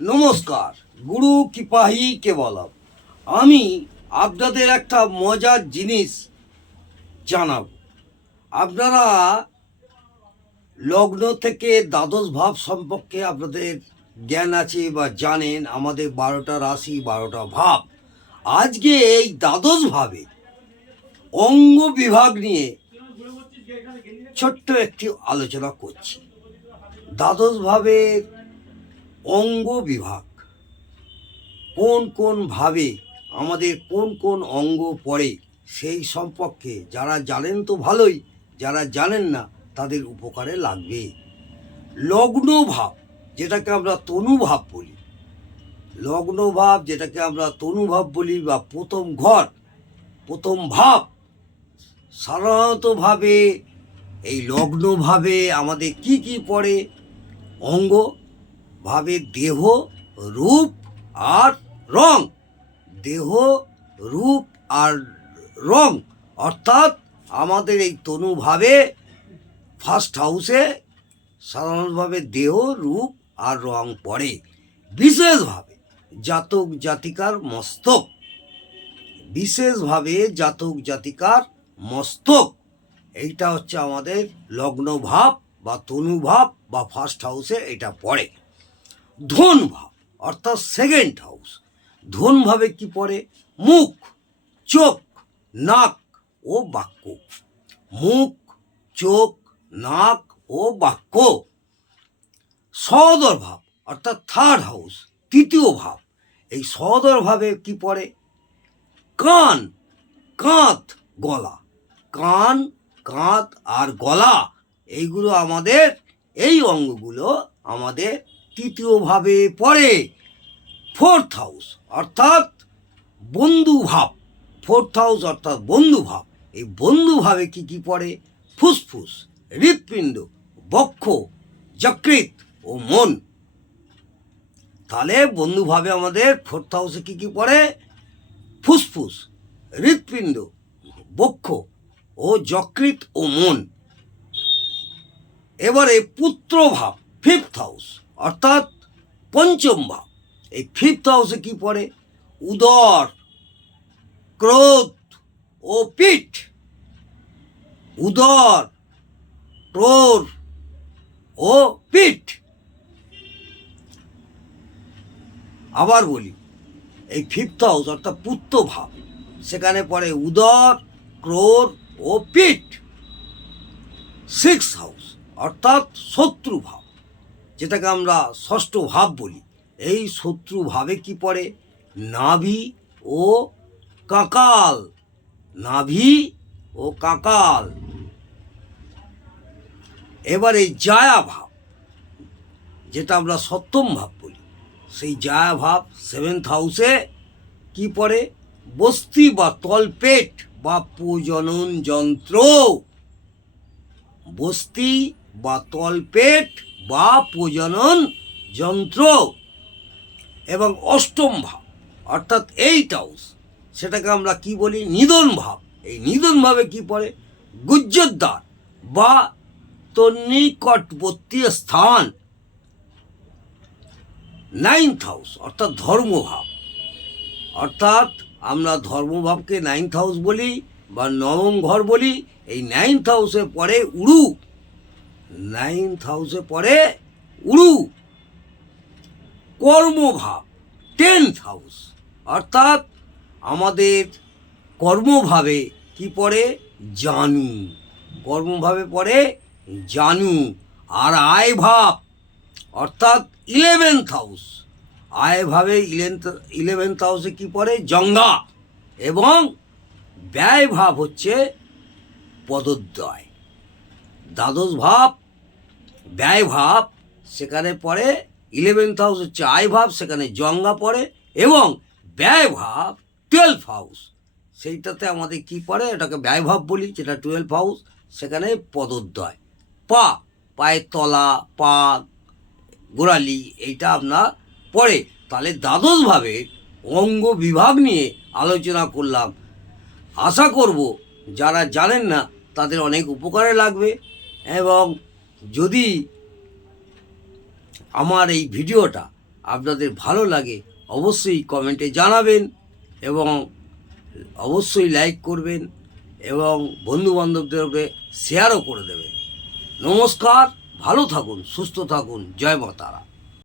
নমস্কার। গুরু কিপাহি কেবলম। আমি আপনাদের একটা মজার জিনিস জানাবো। আপনারা লগ্ন থেকে দ্বাদশ ভাব সম্পর্কে আপনাদের জ্ঞান আছে বা জানেন, আমাদের 12টা রাশি 12টা ভাব। আজকে এই দ্বাদশ ভাবে অঙ্গ বিভাগ নিয়ে ছোট্ট একটি আলোচনা করছি। দ্বাদশ ভাবের অঙ্গ বিভাগ, কোন কোন ভাবে আমাদের কোন কোন অঙ্গ পড়ে, সেই সম্পর্কে যারা জানেন তো ভালোই, যারা জানেন না তাদের উপকারে লাগবে। লগ্ন ভাব, যেটাকে আমরা তনুভাব বলি, লগ্ন ভাব যেটাকে আমরা তনুভাব বলি বা প্রথম ঘর, প্রথম ভাব, সাধারণতভাবে এই লগ্ন ভাবে আমাদের কি কি পড়ে? অঙ্গ ভাবে দেহ, রূপ আর রং। দেহ, রূপ আর রং, অর্থাৎ আমাদের এই তনুভাবে ফার্স্ট হাউসে সাধারণভাবে দেহ, রূপ আর রং পড়ে। বিশেষভাবে জাতক জাতিকার মস্তক, বিশেষভাবে জাতক জাতিকার মস্তক, এইটা হচ্ছে আমাদের লগ্ন ভাব বা তনুভাব বা ফার্স্ট হাউসে এটা পড়ে। ধন ভাব অর্থাৎ সেকেন্ড হাউস। ধন ভাবে কি পড়ে? মুখ, চোখ, নাক ও বাক্য। মুখ, চোখ, নাক ও বাক্য। সহোদর ভাব অর্থাৎ থার্ড হাউস, তৃতীয় ভাব। এই সহোদর ভাবে কি পড়ে? কান, কাঁধ, গলা। কান, কাঁধ আর গলা, এইগুলো আমাদের, এই অঙ্গগুলো আমাদের তৃতীয় ভাবে পড়ে। ফোর্থ হাউস অর্থাৎ বন্ধু ভাব, ফোর্থ হাউস অর্থাৎ বন্ধু ভাব। এই বন্ধু ভাবে কি কি পড়ে? ফুসফুস, হৃৎপিণ্ড, বক্ষ, যকৃৎ ও মন। তাহলে বন্ধু ভাবে আমাদের ফোর্থ হাউসে কি কি পড়ে? ফুসফুস, হৃৎপিণ্ড, বক্ষ ও যকৃৎ ও মন। এবারে পুত্র ভাব, ফিফথ হাউস অর্থাৎ পঞ্চম ভাব। এই ফিফথ হাউসে কি পড়ে? উদর, ক্রোধ ও পিঠ। উদর, ক্রোধ ও পিঠ। আবার বলি, এই ফিফথ হাউস অর্থাৎ পুত্র ভাব, সেখানে পড়ে উদর, ক্রোধ ও পিঠ। সিক্স হাউস অর্থাৎ শত্রু ভাব, যেটাকে আমরা ষষ্ঠ ভাব বলি। এই শত্রু ভাবে কি পড়ে? নাভি ও কাকাল। নাভি ও কাকাল। এবার এই জায়া ভাব, যেটা আমরা সপ্তম ভাব বলি, সেই জায়া ভাব সেভেন্থ হাউসে কি পড়ে? বস্তি বা তলপেট বা প্রজনন যন্ত্র। বস্তি বা তলপেট বা প্রজনন যন্ত্র। এবং অষ্টম ভাব অর্থাৎ এইট হাউস, সেটাকে আমরা কি বলি? নিধন ভাব। এই নিধন ভাবে কি পড়ে? গুজ্জদ্বার বা তন্নিকটবর্তী স্থান। নাইন্থ হাউস অর্থাৎ ধর্মভাব, অর্থাৎ আমরা ধর্মভাবকে নাইন্থ হাউস বলি বা নবম ঘর বলি। এই নাইন্থ হাউসে পড়ে উড়ু। নাইন্থ হাউসে পড়ে উড়ু। কর্মভাব, টেন্থ হাউস অর্থাৎ আমাদের কর্মভাবে কি পড়ে? জানু। কর্মভাবে পড়ে জানু। আর আয় ভাব অর্থাৎ ইলেভেন্থ হাউস। আয় ভাবে ইলেভেন্থ হাউসে কি পড়ে? জঙ্গা। এবং ব্যয় ভাব হচ্ছে পদোদয়। দ্বাদশ ভাব ব্যয় ভাব, সেখানে পড়ে ইলেভেন্থ হাউস হচ্ছে আয় ভাব, সেখানে জঙ্গা পড়ে। এবং ব্যয় ভাব টুয়েলভ হাউস, সেইটাতে আমাদের কি পড়ে? এটাকে ব্যয় ভাব বলি, যেটা টুয়েলভ হাউস, সেখানে পদোদয়। পা, পায়ের তলা, পা, গোড়ালি, এইটা আপনার পড়ে। তাহলে দ্বাদশ ভাবের অঙ্গ বিভাগ নিয়ে আলোচনা করলাম। আশা করব যারা জানেন না তাদের অনেক উপকারে লাগবে। এবং যদি আমার এই ভিডিওটা আপনাদের ভালো লাগে অবশ্যই কমেন্টে জানাবেন এবং অবশ্যই লাইক করবেন এবং বন্ধুবান্ধবদেরকে শেয়ারও করে দেবেন। নমস্কার, ভালো থাকুন, সুস্থ থাকুন, জয় মা তারা।